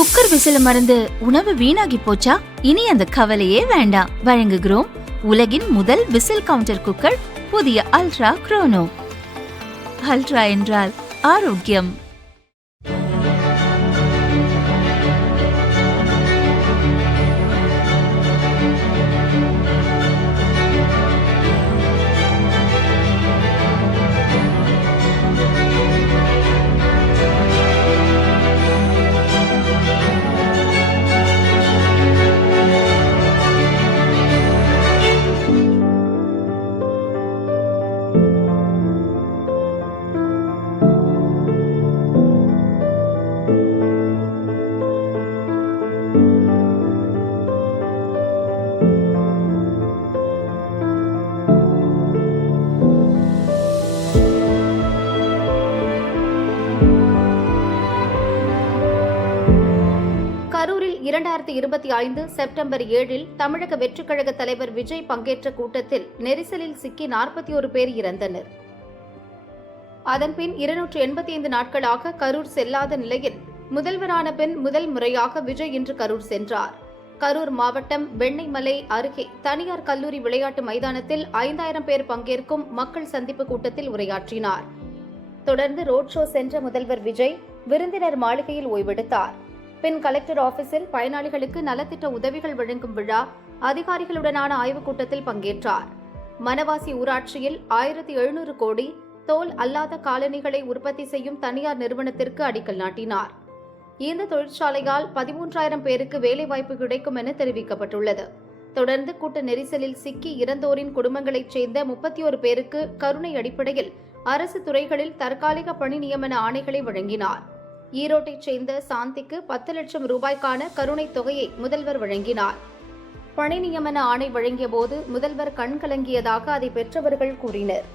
Cooker விசில மறந்து உணவு வீணாகி போச்சா? இனி அந்த கவலையே வேண்டாம். வழங்குகிறோம் உலகின் முதல் விசில் கவுண்டர் குக்கர், புதிய அல்ட்ரா குரோனோ. அல்ட்ரா என்றால் ஆரோக்கியம். கரூரில் 2025 செப்டம்பர் 7 தமிழக வெற்றிக் கழக தலைவர் விஜய் பங்கேற்ற கூட்டத்தில் நெரிசலில் சிக்கி 41 பேர் இறந்தனர். அதன்பின் 285 நாட்களாக கரூர் செல்லாத நிலையில் முதல்வரான பின் முதல் முறையாக விஜய் இன்று கரூர் சென்றார். கரூர் மாவட்டம் வெண்ணெய்மலை அருகே தனியார் கல்லூரி விளையாட்டு மைதானத்தில் 5000 பேர் பங்கேற்கும் மக்கள் சந்திப்பு கூட்டத்தில் உரையாற்றினார். தொடர்ந்து ரோட் ஷோ சென்ற முதல்வர் விஜய் விருந்தினர் மாளிகையில் ஓய்வெடுத்தார். பின் கலெக்டர் ஆபீஸில் பயனாளிகளுக்கு நலத்திட்ட உதவிகள் வழங்கும் விழா, அதிகாரிகளுடனான ஆய்வுக் கூட்டத்தில் பங்கேற்றார். மனவாசி ஊராட்சியில் 1700 கோடி தோல் அல்லாத காலணிகளை உற்பத்தி செய்யும் தனியார் நிறுவனத்திற்கு அடிக்கல் நாட்டினார். இந்த தொழிற்சாலையால் 13000 பேருக்கு வேலைவாய்ப்பு கிடைக்கும் என தெரிவிக்கப்பட்டுள்ளது. தொடர்ந்து கூட்ட நெரிசலில் சிக்கி இறந்தோரின் குடும்பங்களைச் சேர்ந்த 31 பேருக்கு கருணை அடிப்படையில் அரசு துறைகளில் தற்காலிக பணி நியமன ஆணைகளை வழங்கினார். ஈரோட்டைச் சேர்ந்த சாந்திக்கு 10 லட்சம் ரூபாய்க்கான கருணை தொகையை முதல்வர் வழங்கினார். பணி நியமன ஆணை வழங்கிய போது முதல்வர் கண்கலங்கியதாக அதை பெற்றவர்கள் கூறினர்.